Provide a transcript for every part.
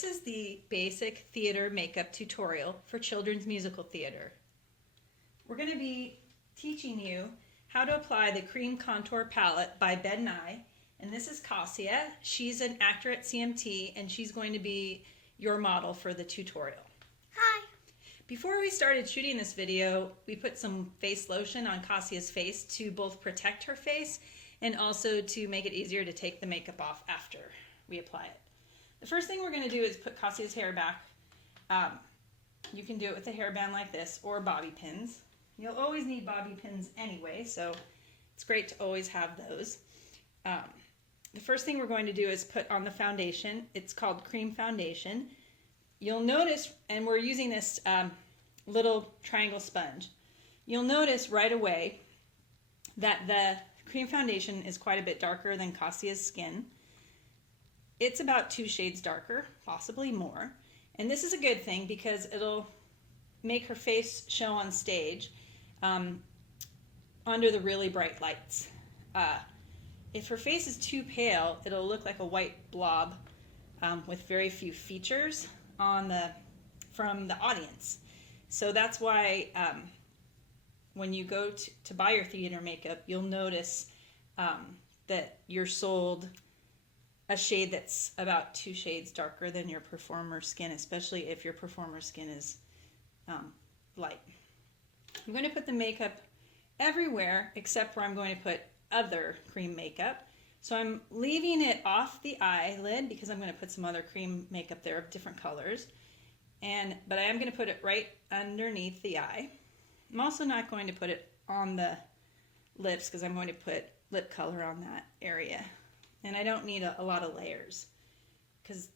This is the basic theater makeup tutorial for children's musical theater. We're going to be teaching you how to apply the Cream Contour Palette by Ben Nye. And this is Cassia. She's an actor at CMT and she's going to be your model for the tutorial. Hi. Before we started shooting this video, we put some face lotion on Cassia's face to both protect her face and also to make it easier to take the makeup off after we apply it. The first thing we're going to do is put Cassia's hair back. You can do it with a hairband like this or bobby pins. You'll always need bobby pins anyway, so it's great to always have those. The first thing we're going to do is put on the foundation. It's called Cream Foundation. You'll notice, and we're using this little triangle sponge, you'll notice right away that the cream foundation is quite a bit darker than Cassia's skin. It's about 2 shades darker, possibly more. And this is a good thing because it'll make her face show on stage under the really bright lights. If her face is too pale, it'll look like a white blob with very few features from the audience. So that's why when you go to buy your theater makeup, you'll notice that you're sold a shade that's about 2 shades darker than your performer's skin, especially if your performer's skin is light. I'm going to put the makeup everywhere except where I'm going to put other cream makeup. So I'm leaving it off the eyelid because I'm going to put some other cream makeup there of different colors. But I am going to put it right underneath the eye. I'm also not going to put it on the lips because I'm going to put lip color on that area. And I don't need a lot of layers because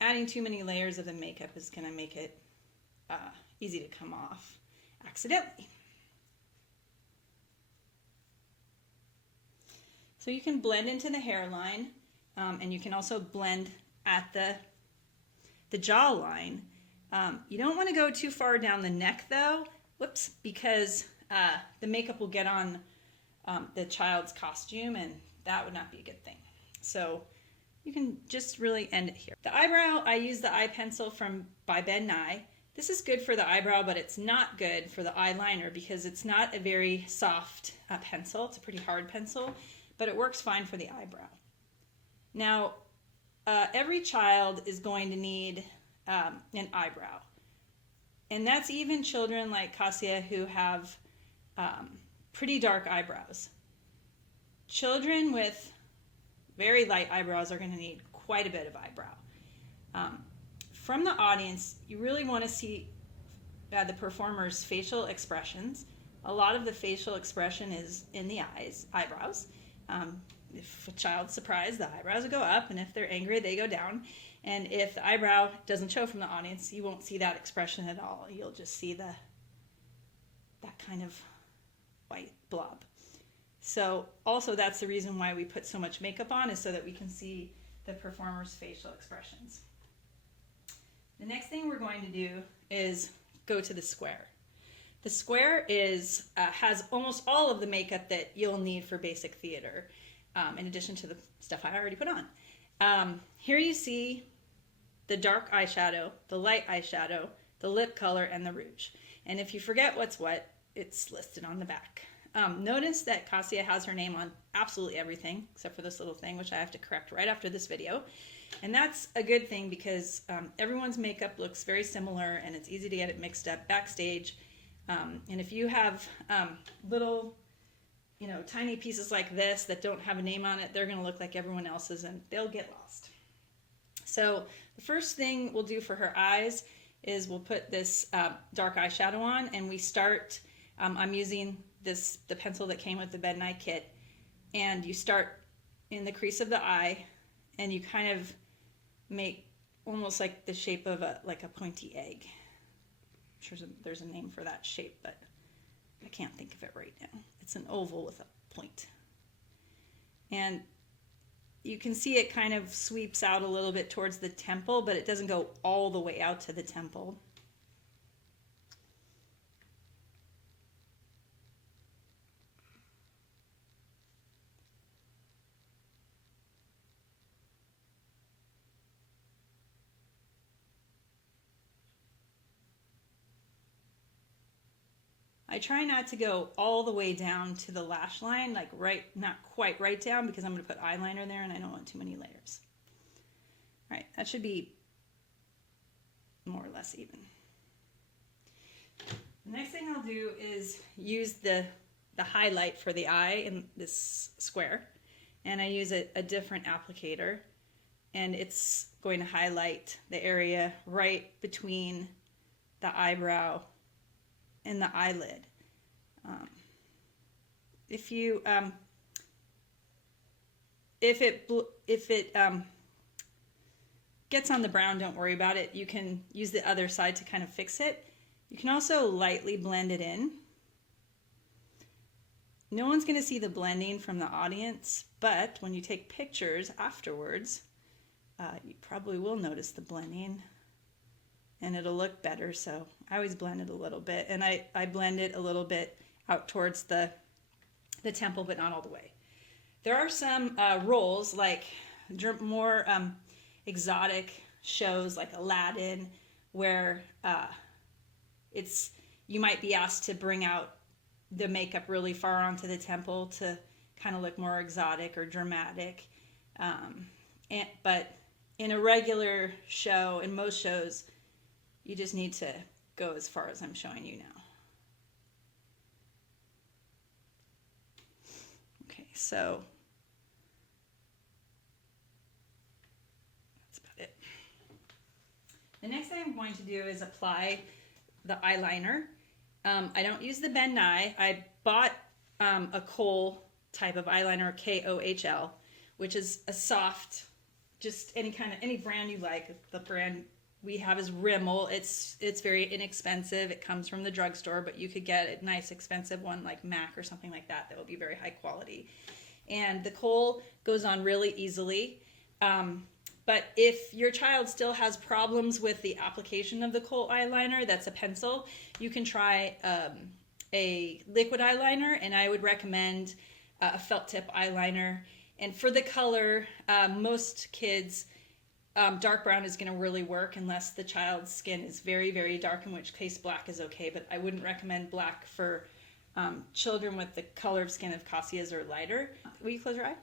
adding too many layers of the makeup is going to make it easy to come off accidentally. So you can blend into the hairline and you can also blend at the jawline. You don't want to go too far down the neck though, whoops, because the makeup will get on the child's costume and that would not be a good thing. So you can just really end it here. The eyebrow, I use the eye pencil by Ben Nye. This is good for the eyebrow, but it's not good for the eyeliner because it's not a very soft pencil. It's a pretty hard pencil, but it works fine for the eyebrow. Now, every child is going to need an eyebrow. And that's even children like Cassia who have pretty dark eyebrows. Children with very light eyebrows are going to need quite a bit of eyebrow. From the audience, you really want to see the performer's facial expressions. A lot of the facial expression is in the eyebrows. If a child's surprised, the eyebrows will go up, and if they're angry, they go down. And if the eyebrow doesn't show from the audience, you won't see that expression at all. You'll just see that kind of white blob. So also that's the reason why we put so much makeup on, is so that we can see the performer's facial expressions. The next thing we're going to do is go to the square. The square has almost all of the makeup that you'll need for basic theater, in addition to the stuff I already put on. Here you see the dark eyeshadow, the light eyeshadow, the lip color, and the rouge. And if you forget what's what, it's listed on the back. Notice that Cassia has her name on absolutely everything except for this little thing, which I have to correct right after this video. And that's a good thing because everyone's makeup looks very similar and it's easy to get it mixed up backstage. And if you have little, tiny pieces like this that don't have a name on it, they're going to look like everyone else's and they'll get lost. So the first thing we'll do for her eyes is we'll put this dark eyeshadow on, and we start, I'm using the pencil that came with the Ben Nye kit, and you start in the crease of the eye and you kind of make almost like the shape of a pointy egg. I'm sure there's a name for that shape, but I can't think of it right now. It's an oval with a point. And you can see it kind of sweeps out a little bit towards the temple, but it doesn't go all the way out to the temple. I try not to go all the way down to the lash line, like not quite right down, because I'm going to put eyeliner there and I don't want too many layers. All right, that should be more or less even. The next thing I'll do is use the highlight for the eye in this square, and I use a different applicator, and it's going to highlight the area right between the eyebrow and the eyelid. If it gets on the brown, don't worry about it. You can use the other side to kind of fix it. You can also lightly blend it in. No one's going to see the blending from the audience, but when you take pictures afterwards, you probably will notice the blending, and it'll look better. So I always blend it a little bit, and I blend it a little bit out towards the temple, but not all the way. There are some roles, like more exotic shows like Aladdin, where you might be asked to bring out the makeup really far onto the temple to kind of look more exotic or dramatic. But in a regular show, in most shows, you just need to go as far as I'm showing you now. Okay, so that's about it. The next thing I'm going to do is apply the eyeliner. I don't use the bend eye. I bought a Kohl type of eyeliner, Kohl, which is a soft, just any brand you like. The brand we have is Rimmel. It's very inexpensive. It comes from the drugstore, but you could get a nice expensive one like MAC or something like that that will be very high quality. And the Kohl goes on really easily. But if your child still has problems with the application of the Kohl eyeliner, that's a pencil, you can try a liquid eyeliner, and I would recommend a felt tip eyeliner. And for the color, most kids, dark brown is going to really work unless the child's skin is very, very dark, in which case black is okay. But I wouldn't recommend black for children with the color of skin of Cassia's or lighter. Will you close your eye?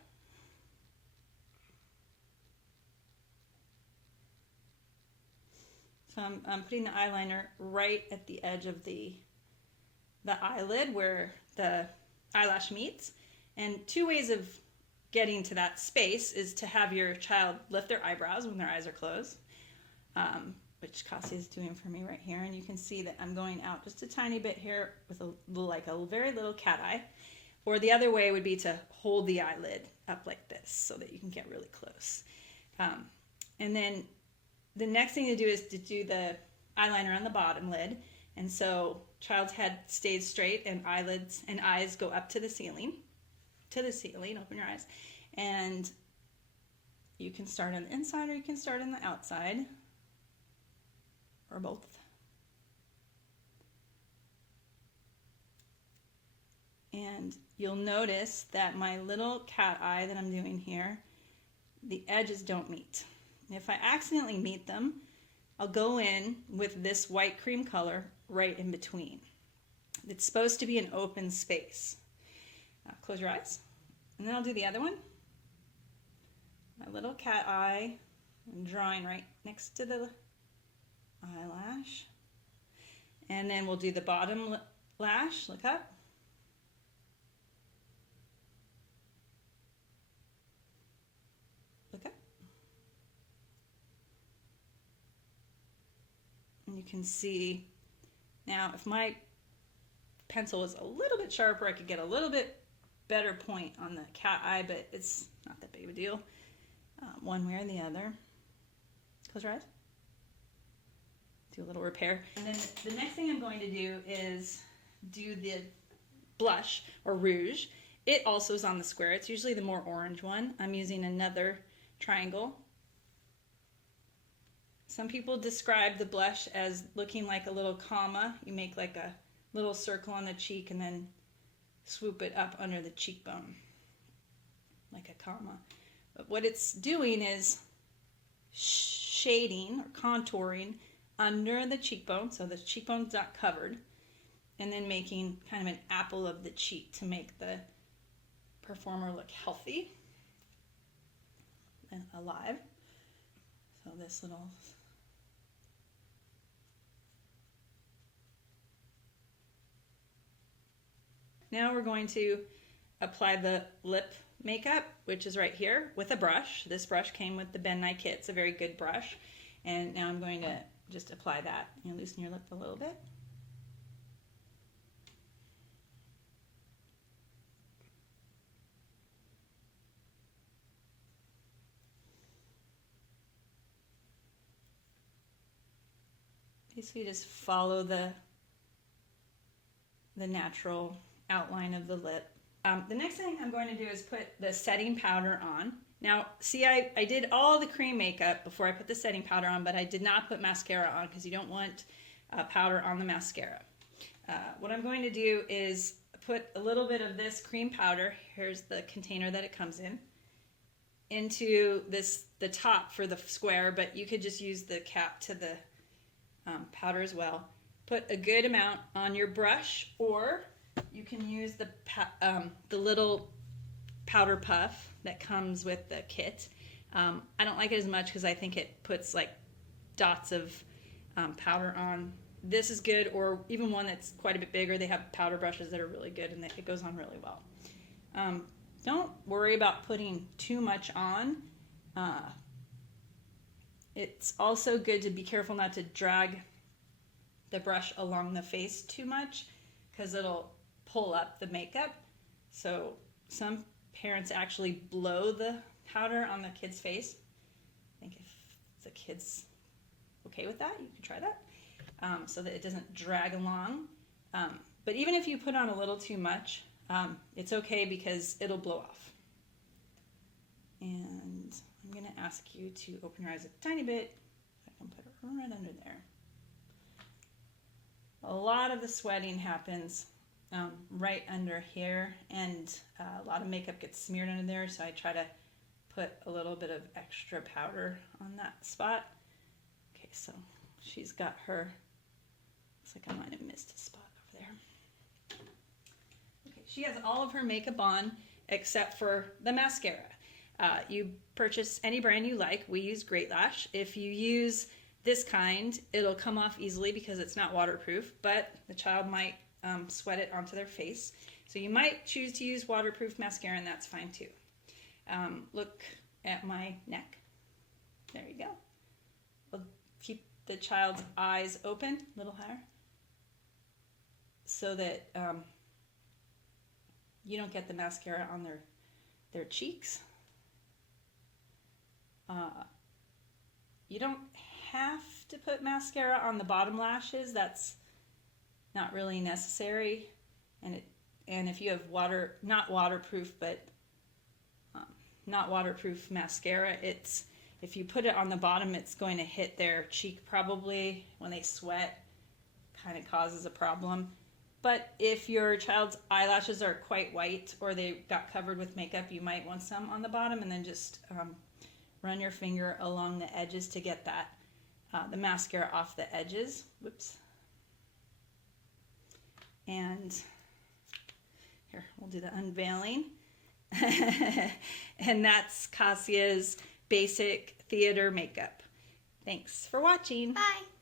So I'm putting the eyeliner right at the edge of the eyelid where the eyelash meets. And two ways of getting to that space is to have your child lift their eyebrows when their eyes are closed, which Cassia is doing for me right here. And you can see that I'm going out just a tiny bit here with a very little cat eye. Or the other way would be to hold the eyelid up like this so that you can get really close. And then the next thing to do is to do the eyeliner on the bottom lid. And so child's head stays straight and eyelids and eyes go up to the ceiling. Open your eyes. And you can start on the inside or you can start on the outside, or both. And you'll notice that my little cat eye that I'm doing here, the edges don't meet. If I accidentally meet them, I'll go in with this white cream color right in between. It's supposed to be an open space. Close your eyes. And then I'll do the other one. My little cat eye, I'm drawing right next to the eyelash. And then we'll do the bottom lash. Look up. Look up. And you can see, now if my pencil was a little bit sharper, I could get a little bit better point on the cat eye, but it's not that big of a deal, one way or the other. Close your eyes. Do a little repair. And then the next thing I'm going to do is do the blush or rouge. It also is on the square. It's usually the more orange one. I'm using another triangle. Some people describe the blush as looking like a little comma. You make like a little circle on the cheek and then swoop it up under the cheekbone like a comma. But what it's doing is shading or contouring under the cheekbone, so the cheekbone's not covered, and then making kind of an apple of the cheek to make the performer look healthy and alive. So this little now we're going to apply the lip makeup, which is right here, with a brush. This brush came with the Ben Nye kit. It's a very good brush. And now I'm going to just apply that. You loosen your lip a little bit. Basically just follow the natural outline of the lip. The next thing I'm going to do is put the setting powder on. Now, see, I did all the cream makeup before I put the setting powder on, but I did not put mascara on because you don't want powder on the mascara. What I'm going to do is put a little bit of this cream powder, here's the container that it comes in, into the top for the square, but you could just use the cap to the powder as well. Put a good amount on your brush, or you can use the little powder puff that comes with the kit. I don't like it as much because I think it puts like dots of powder on. This is good, or even one that's quite a bit bigger. They have powder brushes that are really good and it goes on really well. Don't worry about putting too much on. It's also good to be careful not to drag the brush along the face too much because it'll pull up the makeup. So some parents actually blow the powder on the kid's face. I think if the kid's okay with that, you can try that, so that it doesn't drag along. But even if you put on a little too much, it's okay because it'll blow off. And I'm going to ask you to open your eyes a tiny bit. I can put it right under there. A lot of the sweating happens right under here, and a lot of makeup gets smeared under there, so I try to put a little bit of extra powder on that spot. Okay, so she's got her, looks like I might have missed a spot over there. Okay, she has all of her makeup on except for the mascara. You purchase any brand you like. We use Great Lash. If you use this kind, it'll come off easily because it's not waterproof, but the child might sweat it onto their face. So you might choose to use waterproof mascara, and that's fine too. Look at my neck. There you go. We'll keep the child's eyes open a little higher so that you don't get the mascara on their cheeks. You don't have to put mascara on the bottom lashes. That's not really necessary. And if you have not waterproof mascara, if you put it on the bottom, it's going to hit their cheek probably when they sweat, kind of causes a problem. But if your child's eyelashes are quite white or they got covered with makeup, you might want some on the bottom, and then just run your finger along the edges to get the mascara off the edges. Whoops. And here, we'll do the unveiling. And that's Kassia's basic theater makeup. Thanks for watching. Bye.